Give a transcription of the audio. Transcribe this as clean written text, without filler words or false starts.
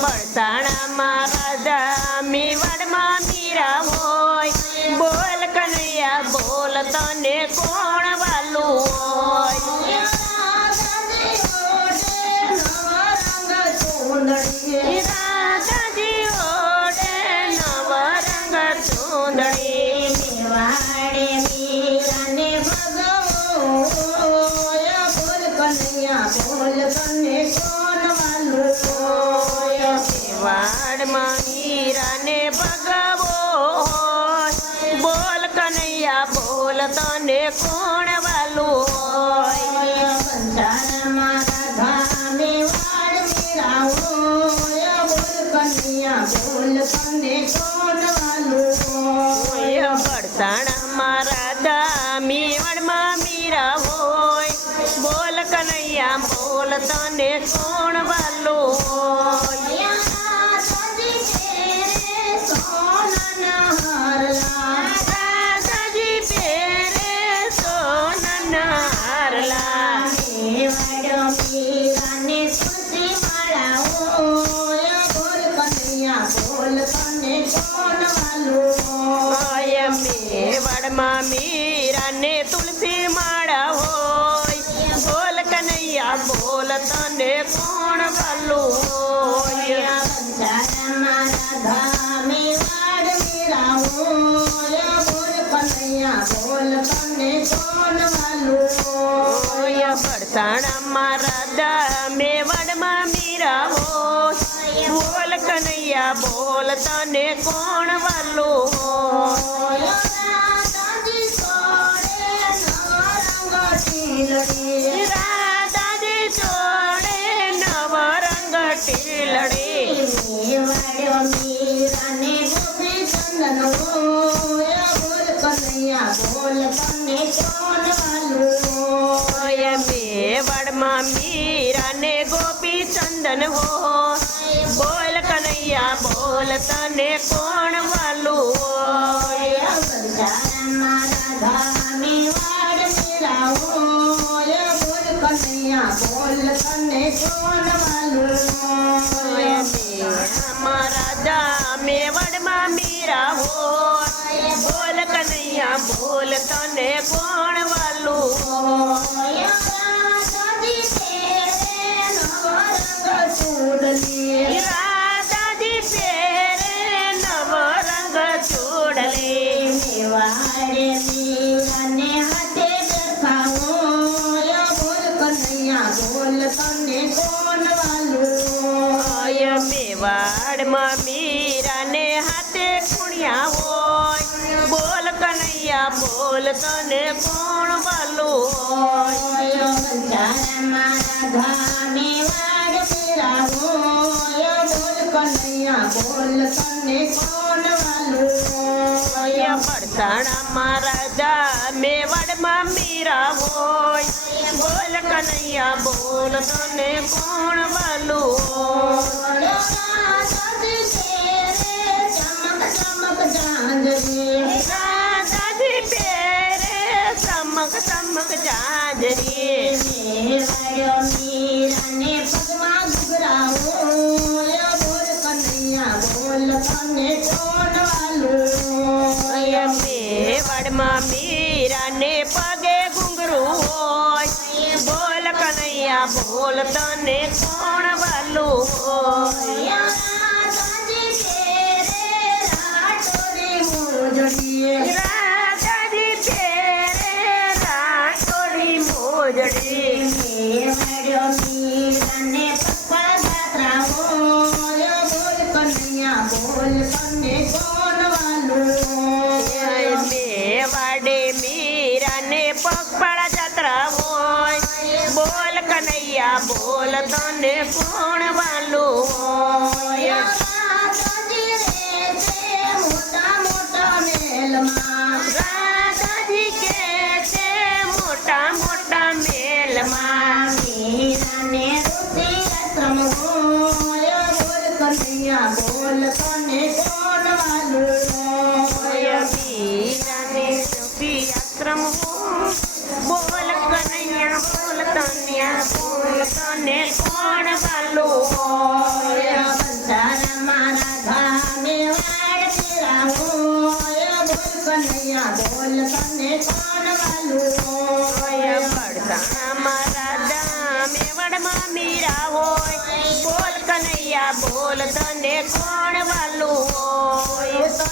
બરસાણામાં રાધા મેવાડમાં મીરા હોય બોલ કનૈયા બોલ તને કોણ વાલું હોય રાધાજી ઓડે નવ રંગ ચૂંદડી મેવાડે મીરાને ભગવો બોલ કનૈયા બોલ તને કોણ વાલું હોય મેવાડમાં મીરાને ભગવો બોલ કનૈયા બોલ તને કોણ વાલું હોય બંધારણમાં રાધા મેવાડ મીરા હોય બોલ કનૈયા બોલ તને કોણ વાલું હોય બરસાણામાં રાધા મેવાડમાં મીરા હોય બોલ કનૈયા બોલ તને કોણ વાલું હોય રાધાજી પેરે સોનાના હારલા મેવાડ મીરાને તુલસી માળા હોય બોલ કનૈયા બોલ તને કોણ વાલું હોય મેવાડમાં મીરાને તુલસી માળા હોય બોલ કનૈયા બોલ તને કોણ વાલું હોય બંધારણમાં રાધા મેવાડ મીરા હોય બોલ કનૈયા બોલ તને કોણ વાલું હોય બરસાણામાં રાધા મેવાડમાં મીરા હોય બોલ કનૈયા બોલ તને કોણ વાલું હોય રાધાજી જોડે નવ રંગ ટીલડી મેવાડ મીરાને ગોપી ચંદન હોય બોલ કનૈયા બોલ તને કોણ વાલું હોય મેવાડમાં મીરાને ગોપી ચંદન હોય બોલ કનૈયા બોલ તને કોણ વાલું હોય બંધારણમાં રાધા મેવાડ મીરા હોય બોલ કનૈયા બોલ તને કોણ વાલું હોય મેવાડમાં રાધા મેવાડમાં મીરા હોય બોલ કનૈયા બોલ તને કોણ વાલું હોય રાધાજી પેરે નવ રંગ ચૂડલી મેવાડે મીરાને હાથે બેઠા હોય બોલ કનૈયા બોલ તને કોણ વાલું હોય મેવાડમાં મીરાને હાથે કુણ્યા હોય બોલ કનૈયા બોલ તને કોણ વાલું હોય બંધારણમાં રાધા મેવાડ મીરા હોય બોલ કનૈયા બોલ તને કોણ વાલું હોય બરસાણામાં રાધા મેવાડમાં મીરા હોય બોલ કનૈયા બોલ તને કોણ વાલું હોય રાધાજી પેરે ચમક ચમક જાજરી મેવાડ મીરાને પગમાં ઘૂઘરા હોય બોલ કનૈયા બોલ તને કોણ વાલું હોય મેવાડમાં મીરાને પગે ઘૂંઘરું હોય બોલ કનૈયા બોલ તને કોણ વાલું હોય રાધાજી પેરે રાઠોડી મોજડી મેવાડ મીરાને પપ્પા જાત્રા હોય બોલ કનૈયા બોલ તને કોણ વાલું મેવાડે મીરાને પગપાળા જાત્રા હોય બોલ કનૈયા બોલ તને કોણ વાલું હોય રાધાજી કે છે મોટા મોટા મેલમાં મીરાને રુચિ હોય બોલ કનૈયા બોલ તને કોણ વાલું હોય મીરા રમ બોલ કનૈયા બોલ કન્યા બોલ તને કોણ વાલું હોય બંધારામાં રાધા મેવાડ ફેરાવો બોલ કનૈયા બોલ તને કોણ વાલું હોય પડસાણામાં રાધા મેવાડમાં મીરા હોય બોલ કનૈયા બોલ તને કોણ વાલું હોય